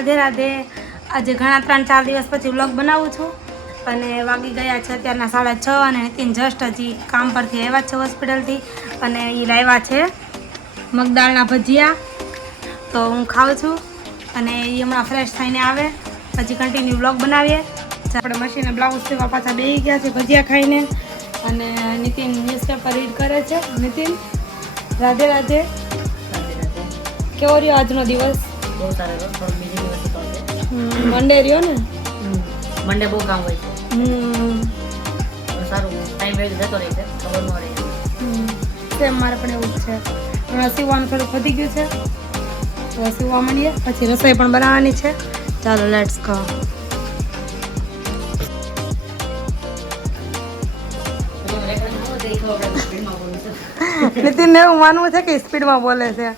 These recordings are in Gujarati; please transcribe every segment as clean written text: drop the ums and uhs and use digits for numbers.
રાધે રાધે. આજે ઘણા 3-4 દિવસ પછી વ્લોગ બનાવું છું અને વાગી ગયા છે અત્યારના 6:30 અને નીતિન જસ્ટ હજી કામ પરથી આવ્યા છે હોસ્પિટલથી અને એ લાવ્યા છે મગદાળના ભજીયા. તો હું ખાઉં છું અને એ હમણાં ફ્રેશ થઈને આવે પછી કન્ટિન્યુ વ્લોગ બનાવીએ. આપણે મશીને બ્લાઉઝ સીવવા પાછા બેસી ગયા છે ભજીયા ખાઈને અને નીતિન ન્યૂઝપેપર રીડ કરે છે. નીતિન રાધે રાધે. કેવો રહ્યો આજનો દિવસ? બહુ સારો રહ્યો. થોડો બીજો દિવસ હતો આજે. મંડે રહ્યો ને? મંડે બહુ કામ હોય છે. સારું ટાઈમ વેસ્ટ જતો રહે છે, ખબર ન રહે. સેમ મારે પણ એવું જ છે. હમણાં સીવવાનું થોડુંક વધી ગયું છે તો સીવવા માંડીએ, પછી રસોઈ પણ બનાવવાની છે. ચાલો લેટ્સ ગો. નીતિનને એવું માનવું છે કે સ્પીડમાં બોલે છે.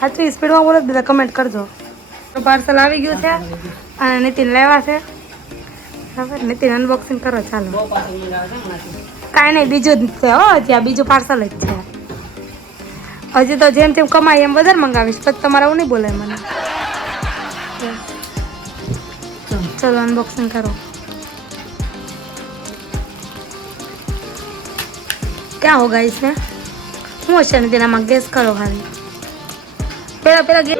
સાચી સ્પીડમાં બોલે બધા કમેન્ટ કરજો. પાર્સલ આવી ગયું છે અને નીતિન લેવા છે. બરાબર, નીતિન અનબોક્સિંગ કરો. ચાલો, કાંઈ નહીં, બીજું જ છે હો. ત્યાં બીજું પાર્સલ જ છે. હજી તો જેમ તેમ કમાય એમ વધારે મંગાવીશ, પછી તમારે આવું નહીં બોલાય મને. ચલો અનબોક્સિંગ કરો. ક્યાં હોગા इसमें? શું હશે ને તેનામાં ગેસ કરો ખાલી. પેલા ગેસ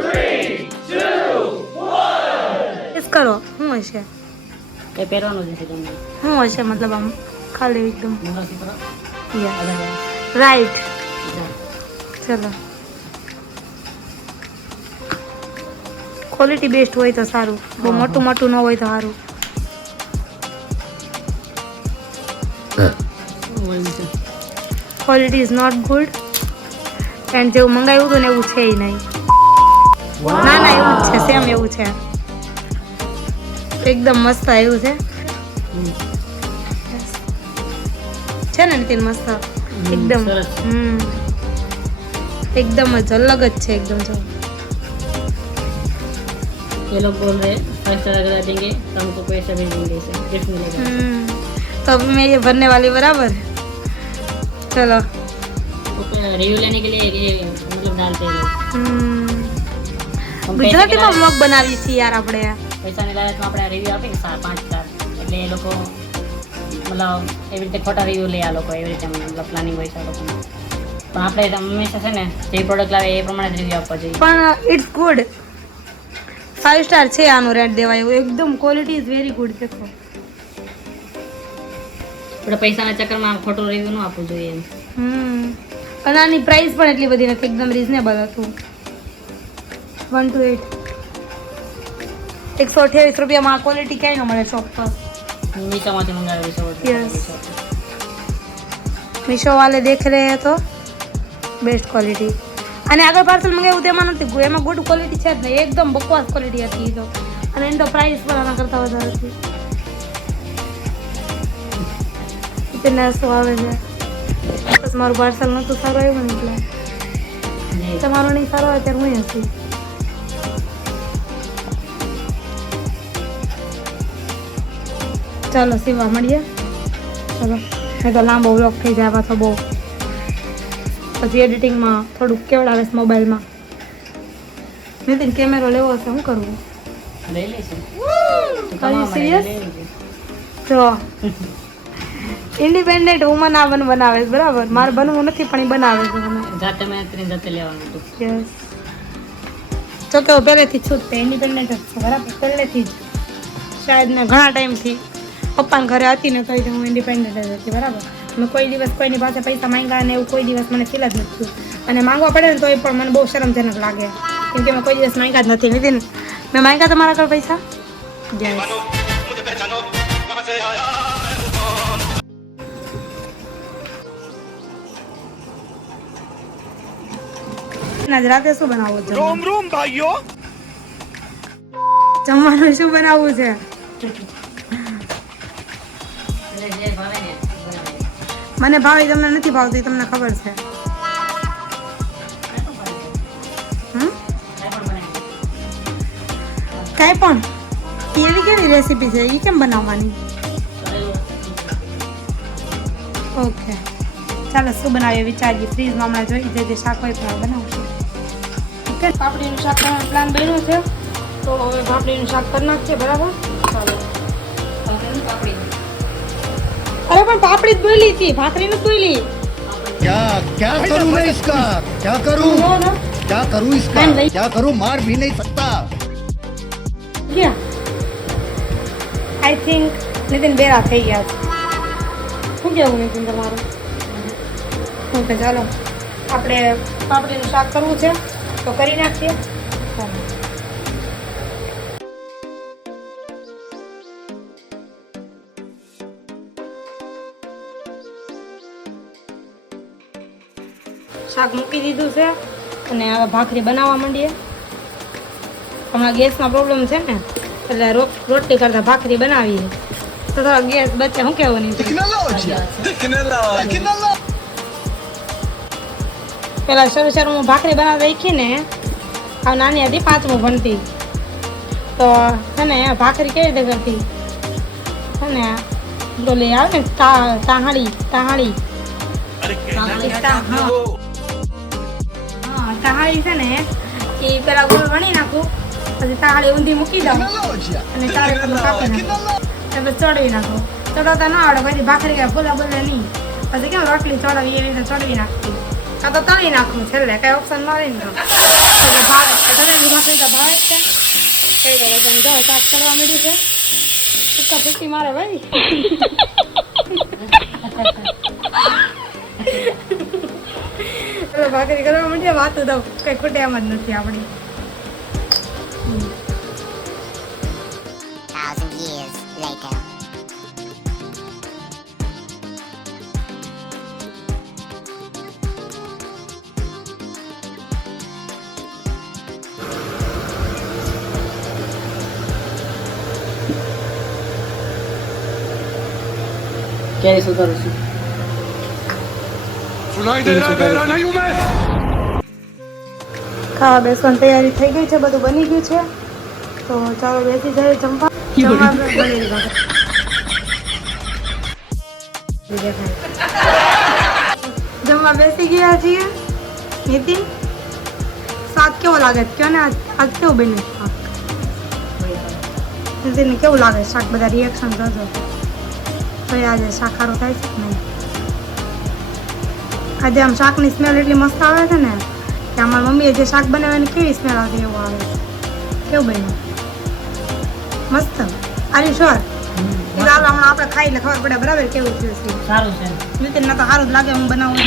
કરો. શું હશે? એ પહેરવાનું છે તમને. શું હશે મતલબ આમ ખાલી એકદમ મંગળસૂત્ર. રાઈટ. ચલો, ક્વોલિટી બેસ્ટ હોય તો સારું, બહુ મોટું મોટું ન હોય તો સારું. Quality is not good and જેવું મંગાવ્યું હતું ને એવું છે નહીં. ના ના, એવું જ છે, સેમ એવું છે. એકદમ મસ્ત આવ્યું છે. છે ને નીતિન મસ્ત એકદમ. एकदम अलग अच्छे एकदम जो ये लोग बोल रहे हैं 5 स्टार अगर देंगे तो हमको पैसा भी देंगे, इसे गिफ्ट मिलेगा. तो अभी मैं ये भरने वाली बराबर. चलो, रिव्यू लेने के लिए ये मतलब डालते हैं. ગુજરાતીમાં વ્લોગ બનાવી છે યાર આપણે. પૈસા ને લાગે તો આપણે રિવ્યુ આપે 5 સ્ટાર એટલે એ લોકો મતલબ એવી રીતે ખોટા રિવ્યુ લે આ લોકો, એવી રીતે મતલબ પ્લાનિંગ હોય છે આ લોકોને. પણ આપણે હંમેશા છે ને જે પ્રોડક્ટ લાવે એ પ્રમાણે રિવ્યુ આપવા જોઈએ. પણ ઇટ્સ ગુડ, 5 સ્ટાર છે આનો રેટ દેવાય એવું. એકદમ ક્વોલિટી ઇઝ વેરી ગુડ. દેખો, આપણે પૈસાના ચક્કરમાં ખોટું રિવ્યુ ન આપવું જોઈએ. અને આની પ્રાઇસ પણ એટલી બધી નથી, એકદમ રીઝનેબલ હતું. 1 to 8 128 રૂપિયામાં આ ક્વોલિટી ક્યાંય ન મળે શોપ પર. મીશોમાંથી મંગાવેલું છે. मीशो वाले देख रहे हैं तो बेस्ट क्वालिटी. અને આગળ પાર્સલ મંગાવ્યું તેમાં નથી, એમાં ગુડ ક્વોલિટી છે જ નહીં, એકદમ બકવાસ ક્વોલિટી હતી તો. અને એની તો પ્રાઇસ પણ આના કરતાં વધારે હતી. તેને શું આવે છે? બસ મારું પાર્સલ નહોતું સારું આવ્યું ને એટલે. તમારું નહીં સારું આવે ત્યારે હું હસી. ચાલો સીવા મળીએ. ચલો, નહીં તો લાંબો વ્લોગ થઈ જાય પાછો બહુ. પછી એડિટિંગમાં થોડુંક કેવડાવે છે મોબાઈલમાં. નીતિન કેમેરો લેવો હશે, શું કરવું? લઈ લેશે. સિરિયસ? જો ઇન્ડિપેન્ડન્ટ વુમન આ બનાવે છે બરાબર. મારે બનવું નથી પણ એ બનાવે છે મને. જાતે મહેનત કરીને જાતે લેવાનું હતું. યસ, જો કે હું પહેલેથી છું તે ઇન્ડિપેન્ડન્ટ જ છું બરાબર, પહેલેથી જ. શાયદ ને ઘણા ટાઈમથી પપ્પાના ઘરે હતી ને તો હું ઇન્ડિપેન્ડન્ટ જ હતી બરાબર. મેં કોઈ દિવસ કોઈની પાસે પૈસા માંગ્યા ને એવું કોઈ દિવસ મને ફીલ જ નથી થયું. અને માંગવા પડે ને તો એ પણ મને બહુ શરમજનક લાગે, કેમ કે મેં કોઈ દિવસ માંગ્યા જ નથી. નીતિન, મેં માંગ્યા તમારા ઘર પૈસા? આજ રાતે શું બનાવવું છે? રોમ રોમ ભાઈઓ, જમવાનું શું બનાવવું છે? મને ભાવે, તમને નથી ભાવતી, તમને ખબર છે. કાંઈ પણ એવી કેવી રેસીપી છે, એ કેમ બનાવવાની? ઓકે, ચાલો શું બનાવીએ વિચારીએ. ફ્રીજમાં હમણાં જોઈ જે શાક હોય પણ બનાવશું. ઓકે, પાપડીનું શાક કરવાનો પ્લાન બન્યો છે. તો હવે ભાખરીનું શાક કરી નાખીએ, બરાબર? ચાલો. ભાખરીનું પાપડી. અરે પણ પાપડી જ બોલી હતી, ભાખરી નથી બોલી. क्या क्या करूं मैं इसका क्या करूं क्या करूं इसका क्या करूं मार भी नहीं सकता આઈ થિંક નીતિન બેરા થઈ ગયા છે. શું કેવું નીતિન તમારું? ઓકે, ચાલો આપણે પાપડીનું શાક કરવું છે તો કરી નાખીએ. ચાલો. શાક મૂકી દીધું છે અને હવે ભાખરી બનાવવા માંડીએ. હમણાં ગેસનો પ્રોબ્લેમ છે ને એટલે રોટલી કરતા ભાખરી બનાવીએ તો થોડા ગેસ બચે. શું કેવું નહીં? પેલા શરૂમાં ભાખરી બનાવતા શીખી ને આ નાની હતી 5મું ભણતી તો છે ને ભાખરી કેવી રીતે કરતી છે ને ડોલી આવે ને તાહાળી તાહાળી છે ને એ પેલા ગોળ વણી નાખું, પછી તાળી ઊંધી મૂકી દઉં અને ચારે કાપી નાખું, પછી ચડવી નાખું. ચડવતા ના આવડે પછી ભાખરી કાંઈ બોલા બોલે નહીં, પછી કેમ રોટલી ચડવી એ રીતે ચડવી નાખતી, કાં તો તળી નાખવું છેલ્લે, કાંઈ ઓપ્શન મળે ને તો ભાવે ભાખરી તો ભાવે જ છે. કઈ કરો તમે જાઓ શાક કરવા માંડ્યું છે, સુક્કા પૂછી મારે ભાઈ. ભાખરી કરવા માંડીએ, વાતું દઉં કઈ ખૂટે એમ જ નથી આપણી. 1,000 years later. ક્યારે સુધારું છું? सुनाई दे रहा है मेरा नहीं हूं मैं ખાવા બેસવાની તૈયારી થઈ ગઈ છે, બધું બની ગયું છે તો ચાલો બેસી જાય જમવા. જમવા બેસી ગયા છીએ. નીતિન શાક કેવો લાગે કયો ને? આજ કેવું બન્યું શાક? નીતિન કેવું લાગે શાક? બધા રિએક્શન કરજો. ભાઈ આજે શાક સારું થાય છે કે નહીં? આજે આમ શાકની સ્મેલ એટલી મસ્ત આવે છે ને કે અમારી મમ્મીએ જે શાક બનાવવાની કેવી સ્મેલ આવતી એવું આવે છે. કેવું બન્યું? મસ્ત. Are you sure? ચાલો હમણાં આપણે ખાઈ એટલે ખબર પડે બરાબર કેવું થયું છે. સારું છે. નીતિન ના તો સારું જ લાગે હું બનાવું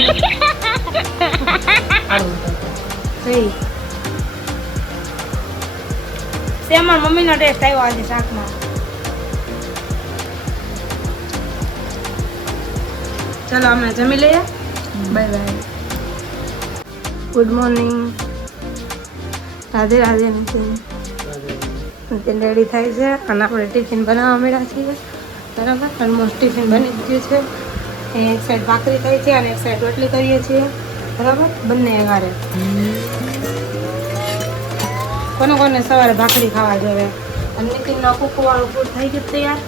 સારું સહી. સેમાં મમ્મીનો ટેસ્ટ આવ્યો આજે શાકમાં. ચાલો અમે જમી લઈએ. Bye bye. Good morning. Radhe Radhe. Nitin ready થાય છે અને આપણે ટિફિન બનાવવા માંડ્યા છીએ, બરાબર? ઓલમોસ્ટ ટિફિન બની જ ગયું છે. એક સાઈડ ભાખરી થાય છે અને એક સાઈડ રોટલી કરીએ છીએ, બરાબર? બંને વારે. કોને કોને સવારે ભાખરી ખાવા જોઈએ? અને નીતિનનો કૂકુવાળું ફૂડ થઈ ગયું તૈયાર.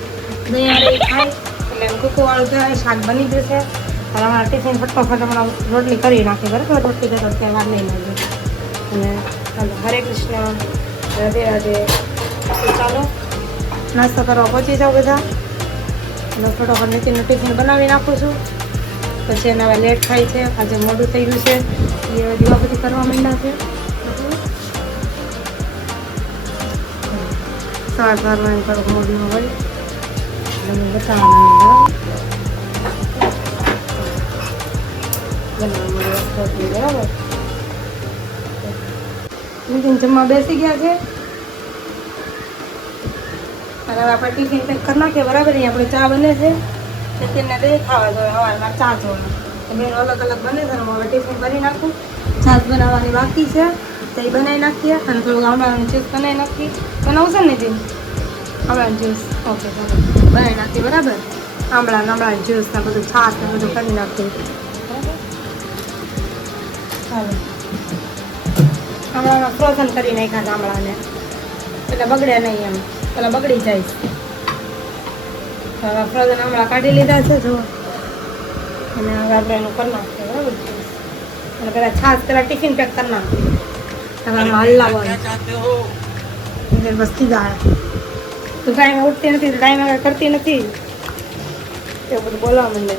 દહીં ખાય એટલે કૂકુવાળું કહેવાય. શાક બની જશે અને અમારા ટિફિન ફટોફટ હમણાં રોટલી કરી નાખી, બરાબર? રોટલી કરતા ક્યાં વાર નહીં લાગે. અને ચાલો, હરે કૃષ્ણ, રાધે રાધે. ચાલો નાસ્તો કરવા પહોંચી જાઓ બધા. અને ફટોફટ નીતિનનું ટિફિન બનાવી નાખું છું. પછી એને હવે લેટ થાય છે, આજે મોડું થઈ ગયું છે, એ દીવાબત્તી કરવા માંડ્યા છે. સવારમાં થોડુંક મોડું હોય એટલે હું બતાવવાનું બરાબર. નીતિન જમવા બેસી ગયા છે અને હવે આપણે ટિફિન પેક કરી નાખીએ, બરાબર? અહીં આપણે ચા બને છે, નીતિનને દહીં ખાવા જોઈએ, સવારમાં ચા જોવે બે અલગ અલગ બને છે. હું હવે ટિફિન ભરી નાખું. છાશ બનાવવાની બાકી છે તો એ બનાવી નાખીએ અને થોડુંક આમળાનું જ્યુસ બનાવી નાખીએ. બનાવું છે ને નીતિન? આમળાનું જ્યુસ ઓકે ચાલો બનાવી નાખીએ, બરાબર? આમળાનું જ્યુસ ને બધું છાશ ને બધું કરી નાખીએ, બરાબર? ચાલો આમળામાં ફ્રોઝન કરી નાખ્યા આમળાને એટલે બગડે નહીં, એમ પેલા બગડી જાય. હવે ફ્રોઝન આમળા કાઢી લીધા છે જો, અને હવે આપણે એનું કરી નાખીએ, બરાબર? અને પેલા છાશ પેલા ટિફિન પેક કરી નાખીએ. હવે આમાં હલાવવાનું એટલે વસ્તી જાય તું ટાઈમે ઉઠતી નથી ટાઈમે કરતી નથી એવું બધું બોલવા માંડે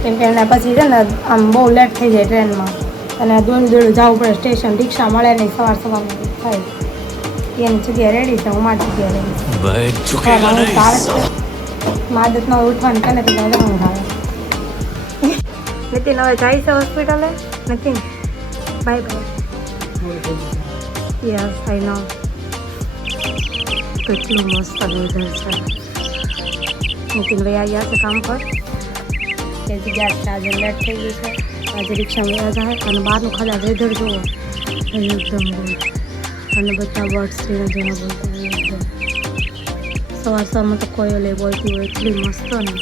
કેમ કે એના પછી છે ને આમ બહુ લેટ થઈ જાય ટ્રેનમાં અને દોડું જવું પડે સ્ટેશન રિક્ષા મળે નહીં સવારમાં થાય એની જગ્યાએ રેડી છે હું મારી જગ્યાએ રેડી આદત ન ઉઠવાની કે નથી જવાનું થાય નીતિન હવે જાય છે હોસ્પિટલે Nitin bye bye yes I know કેટલું મસ્ત વેધર છે નીતિન ભાઈ આવ્યા છે કામ પર તે જગ્યા છે આજે લેટ થઈ ગઈ છે આજે રિક્ષા મેળા જાય અને બહારનું ખાલી વેધર જુઓ એકદમ ગુડ અને બધા વર્ડ્સ જેના જેના બોલતા હોય એકદમ સવારમાં તો કોયલે બોલતી હોય એટલી મસ્ત ને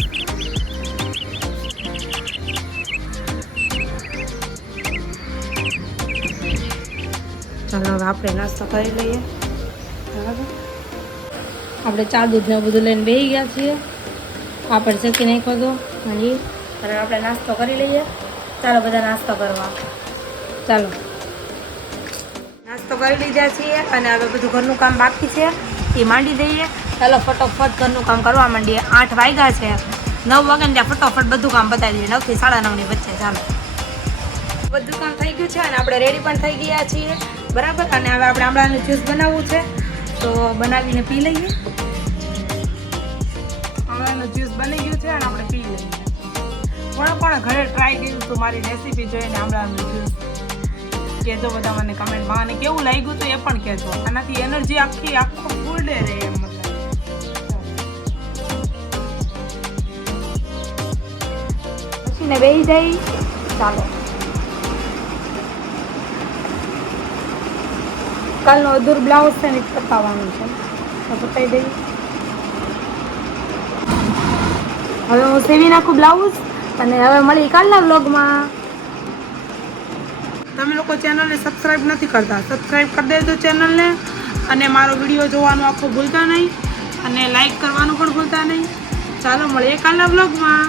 ચાલો હવે આપણે નાસ્તો કરી લઈએ બરાબર આપણે ચા દૂધ ને બધું લઈને બેસી ગયા છીએ આપણે શેકી નાખ્યો હતો અને આપણે નાસ્તો કરી લઈએ ચાલો બધા નાસ્તો કરવા ચાલો નાસ્તો કરી લીધા છીએ અને હવે બધું ઘરનું કામ બાકી છે એ માંડી દઈએ ચાલો ફટોફટ ઘરનું કામ કરવા માંડીએ 8 વાગ્યા છે 9 વાગે ને ત્યાં ફટોફટ બધું કામ બતાવી દઈએ 9 થી 9:30 ની વચ્ચે ચાલો બધું કામ થઈ ગયું છે અને આપણે રેડી પણ થઈ ગયા છીએ બરાબર અને હવે આપણે આમળાનું જ્યુસ બનાવવું છે તો બનાવીને પી લઈએ આમળાનું જ્યુસ બની ગયું છે અને આપણે પી લઈએ કોણે ઘરે ટ્રાય કર્યું તો મારી રેસીપી જોઈને આમળાનું જ્યુસ કહેજો બધા મને કમેન્ટમાં અને કેવું લાગ્યું તો એ પણ કહેજો આનાથી એનર્જી આખો ફૂલ ડે રહે એમ મતલબ પછી બેસી જાય ચાલો કાલનો અધૂર બ્લાઉઝ છે ને પતાવવાનું છે તો પતાવી દઈએ હવે હું સીવી નાખું બ્લાઉઝ અને હવે મળી કાલના વ્લોગમાં તમે લોકો ચેનલને સબસ્ક્રાઈબ નથી કરતા સબસ્ક્રાઈબ કરી દેજો ચેનલને અને મારો વિડીયો જોવાનું આખો ભૂલતા નહીં અને લાઈક કરવાનું પણ ભૂલતા નહીં ચાલો મળીએ કાલના વ્લોગમાં